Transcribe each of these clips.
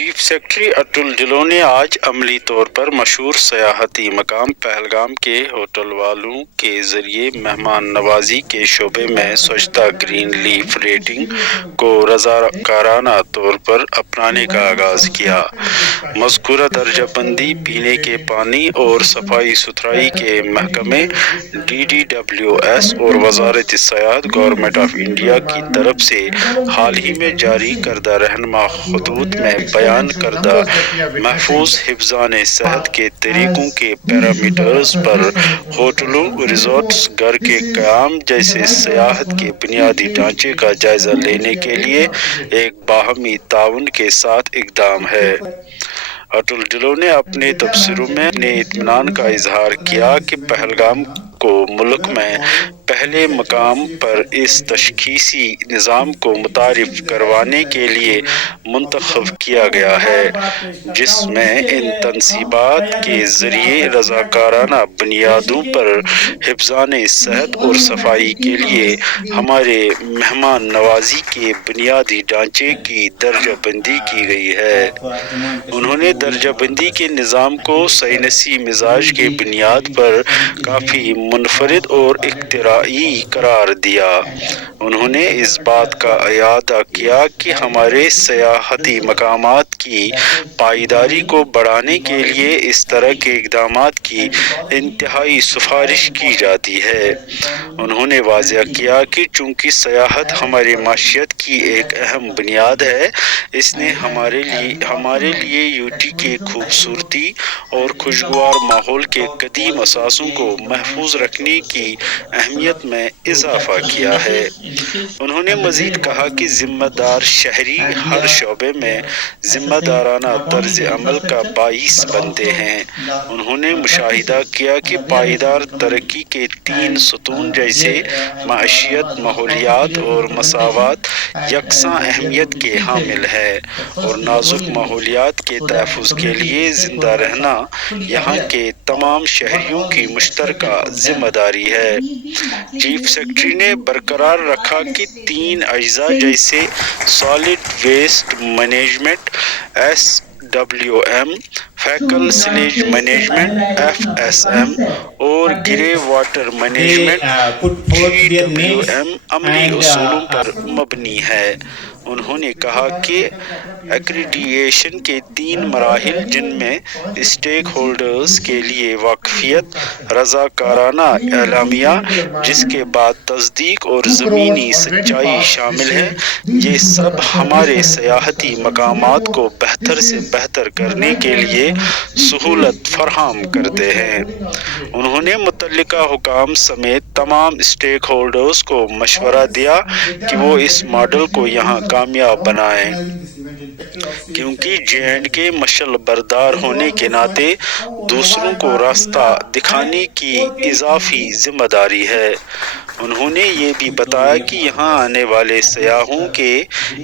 Chief secretary Atal ڈھلون نے آج عملی طور پر مشہور سیاحتی مقام پہلگام کے ہوٹل والوں کے ذریعے مہمان نوازی کے شعبے میں سوچھتا گرین لیف ریٹنگ کو رضاکارانہ طور پر اپنانے کا آغاز کیا۔ مذکورہ درجہ بندی پینے کے پانی اور صفائی ستھرائی کے محکمے DDWS اور وزارت سیاحت گورنمنٹ آف انڈیا کی طرف سے حال ہی میں جاری کردہ رہنما خطوط میں بیان کردہ محفوظ حفظان صحت کے طریقوں کے پیرامیٹرز پر ہوٹلوں، ریزورٹس، گھر کے قیام جیسے سیاحت کے بنیادی ڈھانچے کا جائزہ لینے کے لیے ایک باہمی تعاون کے ساتھ اقدام ہے۔ اٹل ڈھلون نے اپنے تبصروں میں اپنے اطمینان کا اظہار کیا کہ پہلگام کو ملک میں پہلے مقام پر اس تشخیصی نظام کو متعارف کروانے کے لیے منتخب کیا گیا ہے، جس میں ان تنصیبات کے ذریعے رضاکارانہ بنیادوں پر حفظان صحت اور صفائی کے لیے ہمارے مہمان نوازی کے بنیادی ڈھانچے کی درجہ بندی کی گئی ہے۔ انہوں نے درجہ بندی کے نظام کو سائنسی مزاج کی بنیاد پر کافی منفرد اور اختراعی قرار دیا۔ انہوں نے اس بات کا اعادہ کیا کہ ہمارے سیاحتی مقامات کی پائیداری کو بڑھانے کے لیے اس طرح کے اقدامات کی انتہائی سفارش کی جاتی ہے۔ انہوں نے واضح کیا کہ چونکہ سیاحت ہماری معیشت کی ایک اہم بنیاد ہے، اس نے ہمارے لیے یوٹی کے خوبصورتی اور خوشگوار ماحول کے قدیم اثاثوں کو محفوظ رکھنے کی اہمیت میں اضافہ کیا ہے۔ انہوں نے مزید کہا کہ ذمہ دار شہری ہر شعبے میں ذمہ دارانہ طرز عمل کا باعث بنتے ہیں۔ انہوں نے مشاہدہ کیا کہ پائیدار ترقی کے 3 ستون جیسے معیشت، ماحولیات اور مساوات یکساں اہمیت کے حامل ہیں اور نازک ماحولیات کے تحفظ کے لیے زندہ رہنا یہاں کے تمام شہریوں کی مشترکہ ذمہ داری ہے۔ چیف سیکرٹری نے برقرار رکھا کہ 3 اجزاء جیسے solid waste management SWM، faecal sludge management FSM اور گرے واٹر مینجمنٹ GWM عملی اصولوں پر مبنی ہے۔ انہوں نے کہا کہ ایکریڈیٹیشن کے 3 مراحل، جن میں اسٹیک ہولڈرز کے لیے واقفیت، رضاکارانہ اعلامیہ، جس کے بعد تصدیق اور زمینی سچائی شامل ہے، یہ سب ہمارے سیاحتی مقامات کو بہتر سے بہتر کرنے کے لیے سہولت فراہم کرتے ہیں۔ انہوں نے متعلقہ حکام سمیت تمام اسٹیک ہولڈرز کو مشورہ دیا کہ وہ اس ماڈل کو یہاں کامیاب بنائیں، کیونکہ J&K مشعل بردار ہونے کے ناطے دوسروں کو راستہ دکھانے کی اضافی ذمہ داری ہے۔ انہوں نے یہ بھی بتایا کہ یہاں آنے والے سیاحوں کے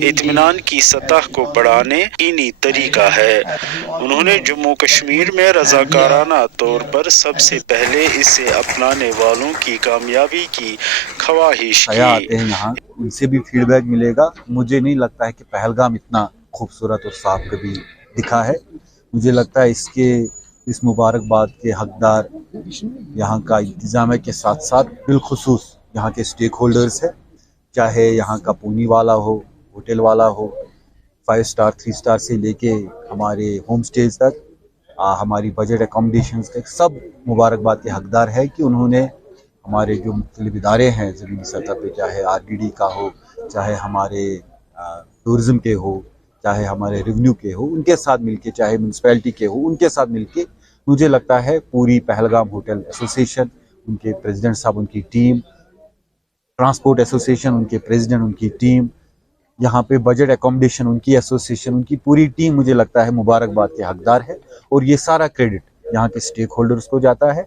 اطمینان کی سطح کو بڑھانے کا یقینی طریقہ ہے۔ انہوں نے جموں کشمیر میں رضاکارانہ طور پر سب سے پہلے اسے اپنانے والوں کی کامیابی کی خواہش کی۔ یہاں ان سے بھی فیڈ بیک ملے گا۔ مجھے نہیں لگتا ہے کہ پہلگام اتنا خوبصورت اور صاف کبھی دکھا ہے۔ مجھے لگتا ہے اس مبارکباد کے حقدار یہاں کا انتظامیہ کے ساتھ ساتھ بالخصوص یہاں کے اسٹیک ہولڈرز ہیں، چاہے یہاں کا پونی والا ہو، ہوٹل والا ہو، 5 اسٹار 3 اسٹار سے لے کے ہمارے ہوم سٹیز تک، ہماری بجٹ اکاموڈیشنز تک، سب مبارکباد کے حقدار ہے کہ انہوں نے ہمارے جو مختلف ادارے ہیں زمینی سطح پہ، چاہے RDD کا ہو، چاہے ہمارے ٹورزم کے ہو، چاہے ہمارے ریونیو کے ہو، ان کے ساتھ مل کے، چاہے میونسپیلٹی کے ہو، ان کے ساتھ مل کے مجھے لگتا ہے پوری پہلگام ہوٹل ایسوسیشن، ان کے پریزیڈنٹ صاحب، ان کی ٹیم، ٹرانسپورٹ ایسوسیشن، ان کے پریزیڈنٹ، ان کی ٹیم، یہاں پہ بجٹ اکاموڈیشن، ان کی ایسوسیشن، ان کی پوری ٹیم مجھے لگتا ہے مبارکباد کے حقدار ہے، اور یہ سارا کریڈٹ یہاں کے اسٹیک ہولڈرز کو جاتا ہے۔